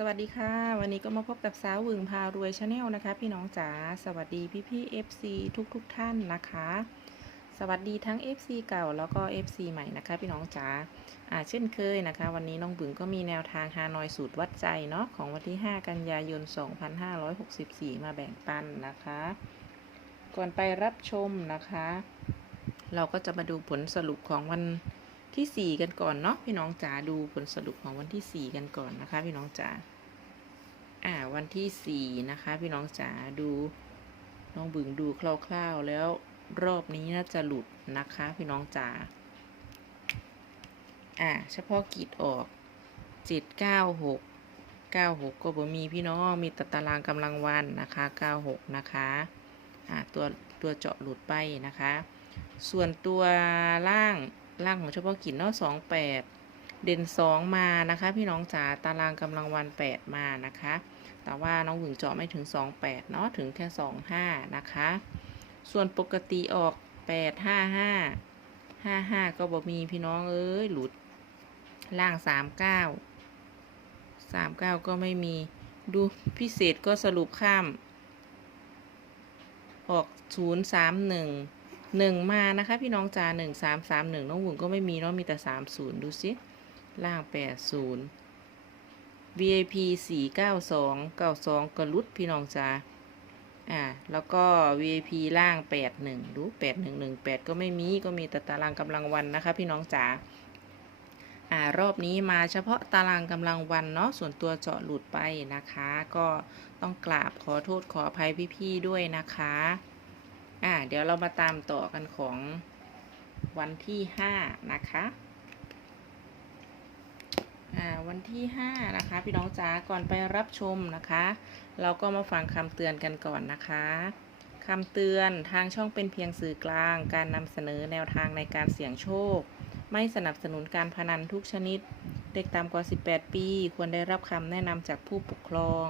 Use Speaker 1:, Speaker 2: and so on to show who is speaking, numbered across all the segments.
Speaker 1: สวัสดีค่ะ วันนี้ก็มาพบกับสาวหวึงพารวยชาแนลนะคะ พี่น้องจ๋าสวัสดีพี่พี่ๆ FC ทุกทุกท่านนะคะ สวัสดีทั้ง FC เก่าแล้วก็ FC ใหม่นะคะ พี่น้องจ๋าอ่าเช่นเคยนะคะ วันนี้น้องบึงก็มีแนวทางฮานอยสูตรวัดใจเนาะของวันที่ 5 กันยายน 2564 มาแบ่งปันนะคะ ก่อนไปรับชมนะคะ เราก็จะมาดูผลสรุปของวัน ที่ 4 กันก่อนเนาะพี่น้องจ๋าดูผลสรุปของวันที่ 4 กันก่อนนะคะ พี่น้องจ๋าอ่าวันที่4นะคะ พี่น้องจ๋าดูน้องบึงดูคร่าวๆแล้วรอบนี้น่าจะหลุดนะคะ พี่น้องจ๋าอ่าเฉพาะกีดออก 7 9 6 9 6 ก็บ่มีพี่น้องมีตตารางกำลังวันนะคะ 96 นะคะอ่าตัวตัวเจาะหลุดไปนะคะ ส่วนตัวล่าง ล่างของเฉพาะกิจเนาะสองแปดเด่นสองมานะคะ พี่น้องจ๋าตารางกำลังวันแปดมานะคะ แต่ว่าน้องหวึงเจาะไม่ถึงสองแปดเนาะถึงแค่สองห้านะคะ ส่วนปกติออกแปดห้าห้าห้าห้าก็บอมีพี่น้องเอ้ยหลุด ล่างสามเก้าสามเก้าก็ไม่มี ดูพิเศษก็สรุปข้าม ออกศูนย์สามหนึ่ง หนึ่งมานะคะ พี่น้องจ๋าหนึ่งสามสามหนึ่งน้องหุ่นก็ไม่มีเนาะมีแต่สามศูนย์ดูสิล่างแปดศูนย์ VIP สี่เก้าสองเก้าสองกระลุดพี่น้องจ๋าอ่าแล้วก็ VIP ล่างแปดหนึ่งดูแปดหนึ่งหนึ่งแปดก็ไม่มีก็มีแต่ตารางกำลังวันนะคะ พี่น้องจ๋าอ่ารอบนี้มาเฉพาะตารางกำลังวันเนาะส่วนตัวเจาะหลุดไปนะคะ ก็ต้องกราบขอโทษขออภัยพี่ๆด้วยนะคะ อ่า เดี๋ยวเรามาตามต่อกันของวันที่ห้านะคะ อ่า วันที่ห้านะคะ พี่น้องจ๋า ก่อนไปรับชมนะคะ เราก็มาฟังคำเตือนกันก่อนนะคะคำเตือนทางช่องเป็นเพียงสื่อกลาง การนำเสนอแนวทางในการเสี่ยงโชค ไม่สนับสนุนการพนันทุกชนิด เด็กต่ำกว่า 18 ปี ควรได้รับคำแนะนำจากผู้ปกครอง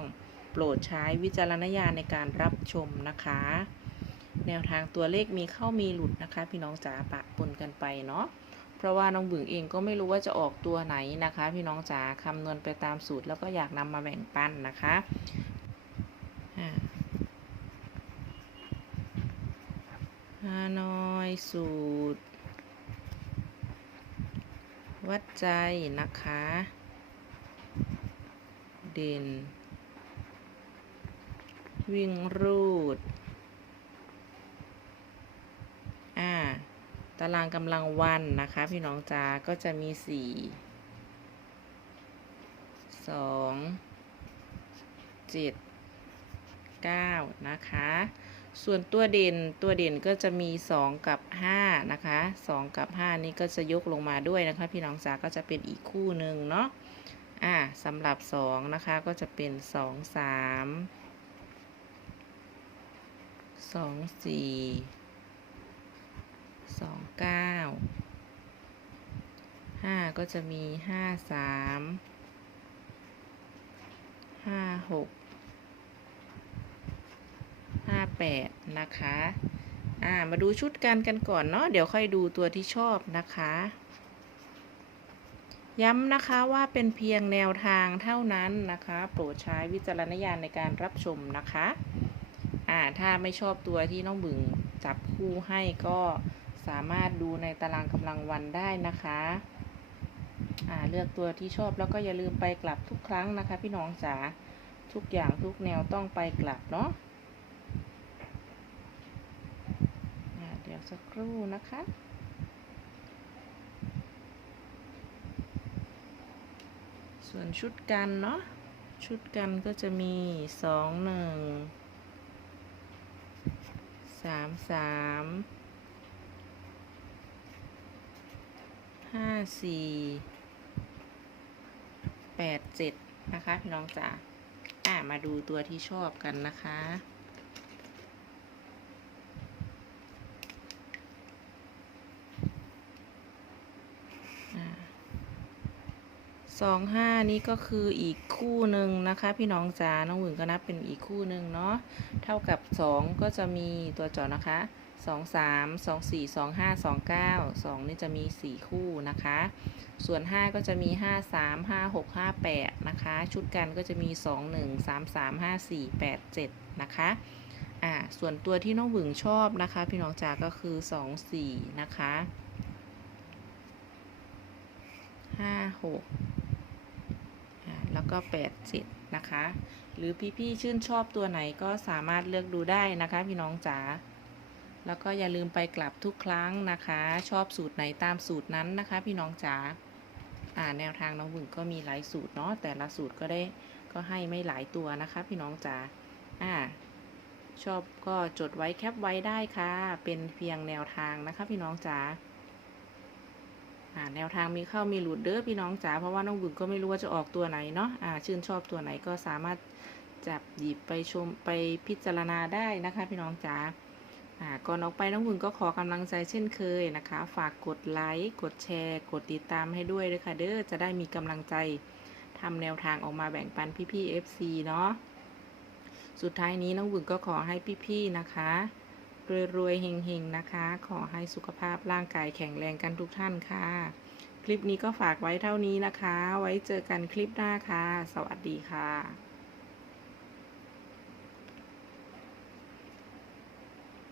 Speaker 1: โปรดใช้วิจารณญาณในการรับชมนะคะ แนวทางตัวเลขมีเข้ามีหลุดนะคะ พี่น้องจ๋าปะปนกันไปเนาะเพราะว่าน้องบึงเองก็ไม่รู้ว่าจะออกตัวไหนนะคะ พี่น้องจ๋าคำนวณไปตามสูตรแล้วก็อยากนำมาแบ่งปันนะคะอ่าฮานอยสูตร วัดใจนะคะ เด่น วิ่งรูด อ่า ตารางกำลังวันนะคะ พี่น้องจ๋าก็จะมีสี่สองเจ็ดเก้านะคะ ส่วนตัวเด่นตัวเด่นก็จะมีสองกับห้านะคะสองกับห้านี่ก็จะยกลงมาด้วยนะคะ พี่น้องจ๋าก็จะเป็นอีกคู่หนึ่งเนาะอ่าสำหรับสองนะคะก็จะเป็นสองสามสองสี่ สองเก้าห้าก็จะมีห้าสามห้าหกห้าแปดนะคะ อ่า มาดูชุดกันกันก่อนเนาะ เดี๋ยวค่อยดูตัวที่ชอบนะคะ ย้ำนะคะว่าเป็นเพียงแนวทางเท่านั้นนะคะ โปรดใช้วิจารณญาณในการรับชมนะคะ อ่า ถ้าไม่ชอบตัวที่น้องบึงจับคู่ให้ก็ สามารถดูในตารางกำลังวันได้นะคะเลือกตัวที่ชอบแล้วก็อย่าลืมไปกลับทุกครั้งนะคะ พี่น้องจ๋าทุกอย่างทุกแนวต้องไปกลับเนาะเดี๋ยวสักครู่นะคะส่วนชุดกันเนาะชุดกันก็จะมีสองหนึ่งสามสาม ห้าสี่แปดเจ็ดนะคะพี่น้องจ๋าอ่ามาดูตัวที่ชอบกันนะคะ สองห้านี้ก็คืออีกคู่หนึ่งนะคะ พี่น้องจ๋า น้องหวึงก็นับเป็นอีกคู่หนึ่งเนาะ เท่ากับสองก็จะมีตัวจอนะคะ สองสามสองสี่สองห้าสองเก้าสองนี่จะมีสี่คู่นะคะ ส่วนห้าก็จะมีห้าสามห้าหกห้าแปดนะคะ ชุดกันก็จะมีสองหนึ่งสามสามห้าสี่แปดเจ็ดนะคะอ่าส่วนตัวที่น้องหวึงชอบนะคะ พี่น้องจ๋าก็คือสองสี่นะคะห้าหกอ่าแล้วก็แปดเจ็ดนะคะ หรือพี่ๆชื่นชอบตัวไหนก็สามารถเลือกดูได้นะคะ พี่น้องจ๋า แล้วก็อย่าลืมไปกลับทุกครั้งนะคะ ชอบสูตรไหนตามสูตรนั้นนะคะ พี่น้องจ๋าอ่าแนวทางน้องหวึงก็มีหลายสูตรเนาะแต่ละสูตรก็ได้ก็ให้ไม่หลายตัวนะคะ พี่น้องจ๋าอ่าชอบก็จดไว้แคปไว้ได้ค่ะ เป็นเพียงแนวทางนะคะ พี่น้องจ๋าอ่าแนวทางมีเข้ามีหลุดเด้อพี่น้องจ๋าเพราะว่าน้องหวึงก็ไม่รู้ว่าจะออกตัวไหนเนาะชื่นชอบตัวไหนก็สามารถจับหยิบไปชมไปพิจารณาได้นะคะ พี่น้องจ๋า ก่อนออกไปน้องบุญก็ขอกำลังใจเช่นเคยนะคะ ฝากกดไลค์ กดแชร์ กดติดตามให้ด้วยด้วยค่ะเด้อ จะได้มีกำลังใจทำแนวทางออกมาแบ่งปันพี่ๆ FC เนาะ สุดท้ายนี้น้องบุญก็ขอให้พี่ๆ นะคะรวยๆเฮงๆ นะคะ ขอให้สุขภาพร่างกายแข็งแรงกันทุกท่านค่ะ คลิปนี้ก็ฝากไว้เท่านี้นะคะ ไว้เจอกันคลิปหน้าค่ะ สวัสดีค่ะ